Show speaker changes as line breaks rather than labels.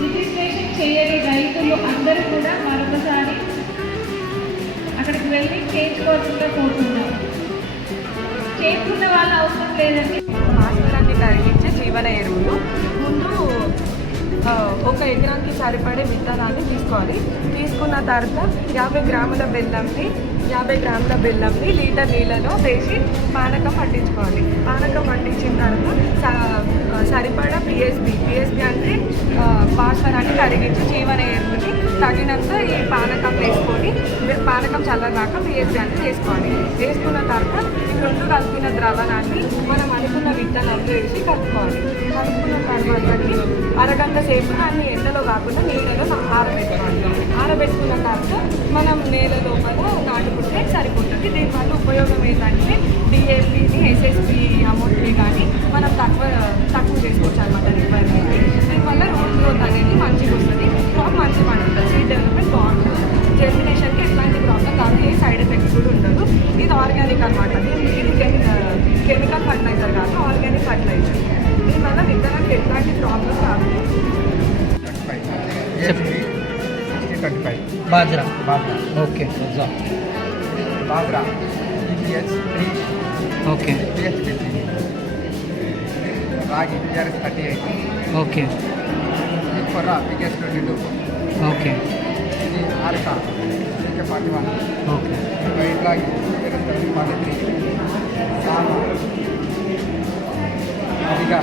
Registration చేయని రైతులు అందరూ కూడా మరొకసారి అక్కడికి వెళ్ళి చేయించుకోవాల్సిందిగా కోరుతున్నాం చేసుకున్న వాళ్ళ అవసరం లేదండి.
భాస్వరాన్ని కరిగించే జీవన ఎరువులు. ముందు ఒక ఎకరానికి సరిపడే విత్తనాన్ని తీసుకోవాలి. తీసుకున్న తర్వాత యాభై గ్రాముల బెల్లంని యాభై గ్రాముల బెల్లంని లీటర్ నీళ్ళలో వేసి పానకం పట్టించుకోవాలి పానకం పట్టించిన తర్వాత దాన్ని కరిగించి జీవన ఎరువుని తగినంత ఈ పానకం వేసుకొని పానకం చల్లదాకా వేసాన్ని వేసుకోవాలి. వేసుకున్న తర్వాత ఈ రెండు కలిపిన ద్రవణాన్ని మనం అనుకున్న విత్తనాలు వేసి కలుపుకోవాలి. కలుపుకున్న తర్వాతకి అరగంట సేపు అన్ని ఎండలో కాకుండా నీళ్ళలో ఆరబెట్టుకోవాలి. ఆరబెట్టుకున్న తర్వాత మనం నేల లోపల నాటుకుంటే సరిపోతుంది. దీనివల్ల ఉపయోగం ఏంటంటే డిఏపిని ఎస్ఎస్పి అమౌంట్ని కానీ మనం తక్కువ తక్కువ ఉండదు ఇది ఆర్గానిక్ అనమాట ఇది కెమికల్ ఫర్టిలైజర్ కాదు ఆర్గానిక్ ఫర్టిలైజర్ దీనివల్ల విత్తనానికి ఎట్లాంటి ప్రాబ్లం కాదు
చెప్పు.
Twenty five
bajra
Bhadra
okay జా.
Bhadra EPH three
okay
PH fifty ragi PRS thirty eight
okay
ఇది కొర్ర పికెస్ ట్వంటీ టూ
ఓకే
ఇది ఆర్క PK forty one
okay
white ragi PRS forty three సామ అదిగా